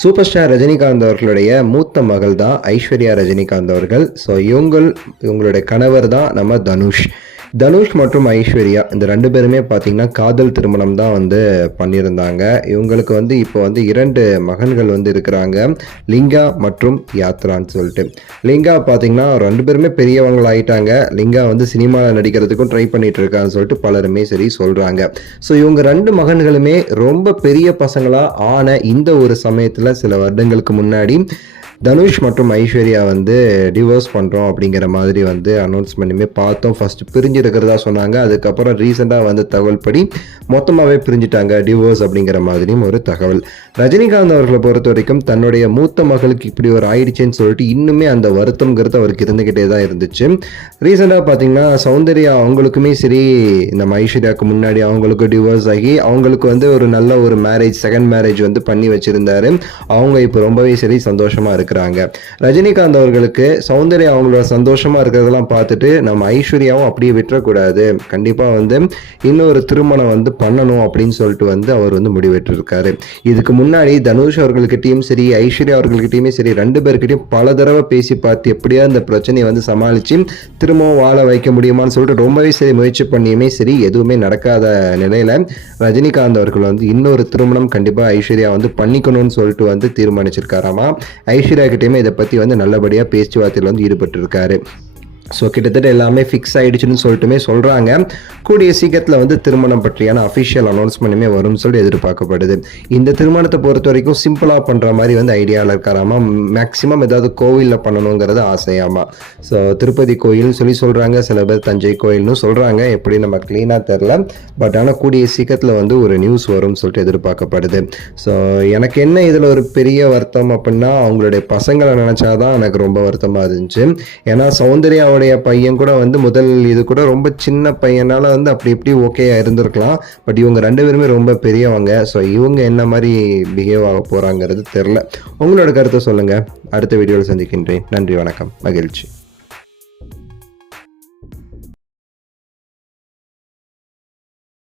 Super star Rajinikanth அவர்களுடைய மூத்த மகள் தான் ஐஸ்வர்யா ரஜினிகாந்த் அவர்கள். ஸோ இவங்களுடைய கணவர் தான் நம்ம தனுஷ் மற்றும் ஐஸ்வர்யா இந்த 2 பேருமே பார்த்தீங்கன்னா காதல் திருமணம் தான் பண்ணியிருந்தாங்க. இவங்களுக்கு இப்போ 2 மகன்கள் இருக்கிறாங்க, லிங்கா மற்றும் யாத்ரான்னு சொல்லிட்டு. லிங்கா பார்த்தீங்கன்னா 2 பேருமே பெரியவங்களாயிட்டாங்க. லிங்கா சினிமாவில் நடிக்கிறதுக்கும் ட்ரை பண்ணிட்டு இருக்கான்னு சொல்லிட்டு பலருமே சரி சொல்கிறாங்க. ஸோ இவங்க 2 மகன்களுமே ரொம்ப பெரிய பசங்களாக ஆன இந்த ஒரு சமயத்தில் சில வருடங்களுக்கு முன்னாடி தனுஷ் மற்றும் ஐஸ்வர்யா டிவோர்ஸ் பண்ணுறோம் அப்படிங்கிற மாதிரி அனௌன்ஸ்மெண்ட்டுமே பார்த்தோம். ஃபஸ்ட்டு பிரிஞ்சிருக்கிறதா சொன்னாங்க. அதுக்கப்புறம் ரீசெண்டாக தகவல் படி மொத்தமாகவே பிரிஞ்சுட்டாங்க, டிவோர்ஸ் அப்படிங்கிற மாதிரியும் ஒரு தகவல். ரஜினிகாந்த் அவர்களை பொறுத்த வரைக்கும் தன்னுடைய மூத்த மகளுக்கு இப்படி ஒரு ஆயிடுச்சுன்னு சொல்லிட்டு இன்னுமே அந்த வருத்தம்ங்கிறது அவருக்கு இருந்துக்கிட்டே தான் இருந்துச்சு. ரீசெண்டாக பார்த்தீங்கன்னா சௌந்தர்யா அவங்களுக்குமே சரி, நம்ம ஐஸ்வர்யாவுக்கு முன்னாடி அவங்களுக்கு டிவோர்ஸ் ஆகி அவங்களுக்கு ஒரு நல்ல ஒரு மேரேஜ், செகண்ட் மேரேஜ் பண்ணி வச்சுருந்தாரு. அவங்க இப்போ ரொம்பவே சரி சந்தோஷமாக இருக்கிறாங்க. ரஜினிகாந்த் அவர்களுக்கு சௌந்தர்யா அவங்களோட சந்தோஷமா இருக்கிறதெல்லாம் பார்த்துட்டு நம்ம ஐஸ்வர்யாவும் அப்படியே விட்டுறக்கூடாது, கண்டிப்பா இன்னொரு திருமணம் பண்ணணும் அப்படின்னு சொல்லிட்டு அவர் முடிவெற்றிருக்காரு. இதுக்கு முன்னாடி தனுஷ் அவர்களுக்கிட்டையும் சரி, ஐஸ்வர்யா அவர்களுக்கிட்டையுமே சரி, 2 பேர்கிட்டையும் பல தடவை பேசி பார்த்து எப்படியா இந்த பிரச்சனையை சமாளிச்சு திரும்பவும் வாழ வைக்க முடியுமான்னு சொல்லிட்டு ரொம்பவே சரி முயற்சி பண்ணியுமே சரி எதுவுமே நடக்காத நிலையில ரஜினிகாந்த் அவர்கள் இன்னொரு திருமணம் கண்டிப்பா ஐஸ்வர்யா பண்ணிக்கணும்னு சொல்லிட்டு தீர்மானிச்சிருக்காராமா. ஐஸ்வர்யா கிட்டேயுமே இதை பற்றி நல்லபடியாக பேச்சுவார்த்தையில் ஈடுபட்டிருக்காரு. ஸோ கிட்டத்தட்ட எல்லாமே ஃபிக்ஸ் ஆகிடுச்சுன்னு சொல்லிட்டுமே சொல்கிறாங்க. கூடிய சீக்கிரத்தில் திருமணம் பற்றியான அஃபிஷியல் அனௌன்ஸ்மெண்ட்டுமே வரும்னு சொல்லி எதிர்பார்க்கப்படுது. இந்த திருமணத்தை பொறுத்த வரைக்கும் சிம்பிளாக பண்ணுற மாதிரி ஐடியாவில் இருக்காராமா. மேக்ஸிமம் ஏதாவது கோவிலில் பண்ணணுங்கிறது ஆசையாமா. ஸோ திருப்பதி கோயில்னு சொல்லி சொல்கிறாங்க, சில பேர் தஞ்சை கோயில்னு சொல்கிறாங்க. எப்படி நம்ம க்ளீனாக தெரில, பட் ஆனால் கூடிய சீக்கிரத்தில் ஒரு நியூஸ் வரும்னு சொல்லிட்டு எதிர்பார்க்கப்படுது. ஸோ எனக்கு என்ன இதில் ஒரு பெரிய வருத்தம் அப்படின்னா, அவங்களுடைய பசங்களை நினச்சாதான் எனக்கு ரொம்ப வருத்தமாக இருந்துச்சு. ஏன்னா சௌந்தர்யா பையன் கூட முதல் இது கூட ரொம்ப சின்ன பையனால அப்படி இப்படி ஓகே இருந்திருக்கலாம். பட் இவங்க 2 பேருமே ரொம்ப பெரியவங்க. ஸோ இவங்க என்ன மாதிரி பிஹேவ் ஆக போறாங்கிறது தெரியல. உங்களோட கருத்தை சொல்லுங்க. அடுத்த வீடியோவில் சந்திக்கின்றேன். நன்றி, வணக்கம், மகிழ்ச்சி.